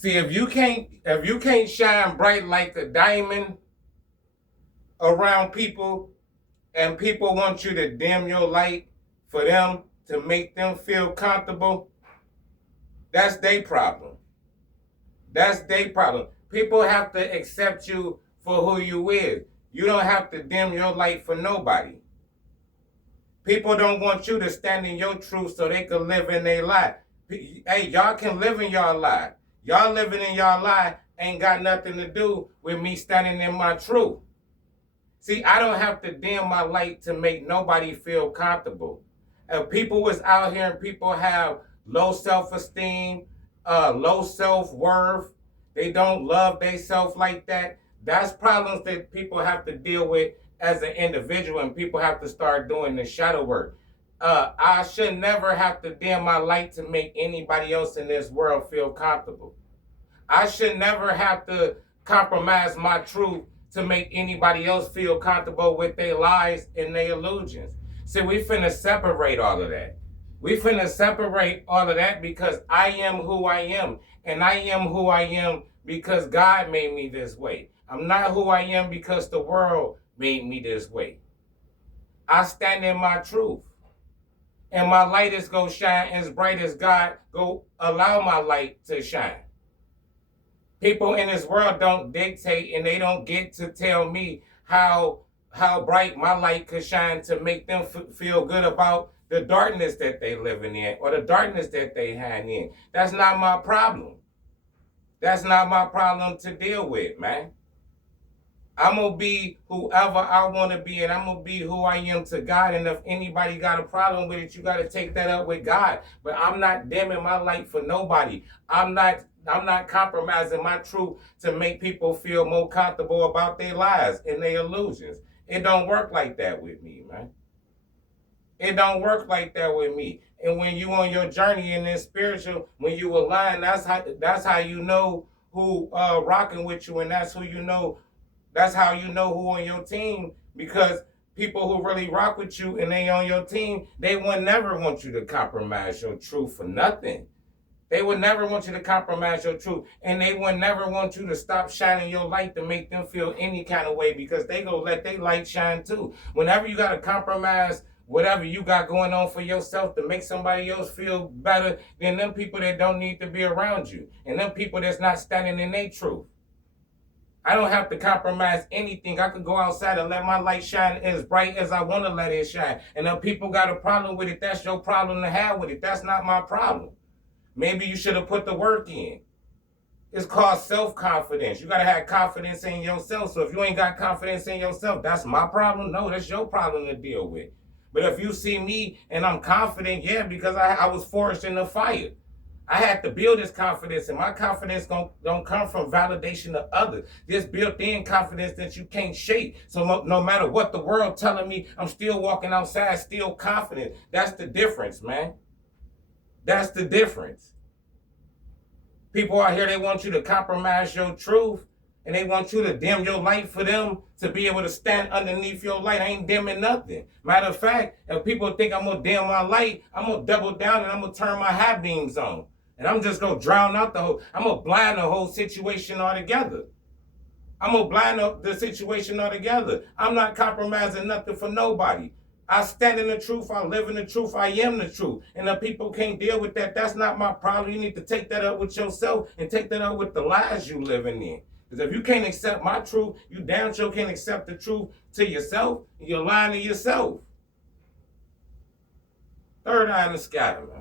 See, if you can't shine bright like a diamond around people, and people want you to dim your light for them to make them feel comfortable, that's their problem. That's their problem. People have to accept you for who you is. You don't have to dim your light for nobody. People don't want you to stand in your truth so they can live in their lie. Hey, y'all can live in y'all lie. Y'all living in y'all lie ain't got nothing to do with me standing in my truth. See, I don't have to dim my light to make nobody feel comfortable. If people was out here and people have low self-esteem, low self-worth, they don't love themselves like that, that's problems that people have to deal with as an individual, and people have to start doing the shadow work. I should never have to dim my light to make anybody else in this world feel comfortable. I should never have to compromise my truth to make anybody else feel comfortable with their lies and their illusions. See, we finna separate all of that. We finna separate all of that because I am who I am. And I am who I am because God made me this way. I'm not who I am because the world made me this way. I stand in my truth. And my light is going to shine as bright as God go allow my light to shine. People in this world don't dictate, and they don't get to tell me how bright my light could shine to make them feel good about the darkness that they living in or the darkness that they hide in. That's not my problem. That's not my problem to deal with, man. I'm going to be whoever I want to be, and I'm going to be who I am to God. And if anybody got a problem with it, you got to take that up with God. But I'm not dimming my light for nobody. I'm not compromising my truth to make people feel more comfortable about their lies and their illusions. It don't work like that with me, man. It don't work like that with me. And when you on your journey in this spiritual, when you align, that's how you know who rocking with you, and that's who you know. That's how you know who on your team, because people who really rock with you and they on your team, they would never want you to compromise your truth for nothing. They would never want you to compromise your truth, and they would never want you to stop shining your light to make them feel any kind of way, because they gonna let their light shine too. Whenever you gotta compromise whatever you got going on for yourself to make somebody else feel better, than them people that don't need to be around you, and them people that's not standing in their truth. I don't have to compromise anything. I could go outside and let my light shine as bright as I want to let it shine. And if people got a problem with it, that's your problem to have with it. That's not my problem. Maybe you should have put the work in. It's called self-confidence. You got to have confidence in yourself. So if you ain't got confidence in yourself, that's my problem? No, that's your problem to deal with. But if you see me and I'm confident, yeah, because I was forged in the fire. I had to build this confidence, and my confidence don't come from validation of others. This built-in confidence that you can't shake. So no matter what the world telling me, I'm still walking outside, still confident. That's the difference, man. That's the difference. People out here, they want you to compromise your truth, and they want you to dim your light for them to be able to stand underneath your light. I ain't dimming nothing. Matter of fact, if people think I'm going to dim my light, I'm going to double down and I'm going to turn my high beams on. And I'm just going to drown out I'm going to blind the whole situation altogether. I'm going to blind up the situation altogether. I'm not compromising nothing for nobody. I stand in the truth. I live in the truth. I am the truth. And if people can't deal with that, that's not my problem. You need to take that up with yourself and take that up with the lies you living in. Because if you can't accept my truth, you damn sure can't accept the truth to yourself. And you're lying to yourself. Third eye in the sky, man.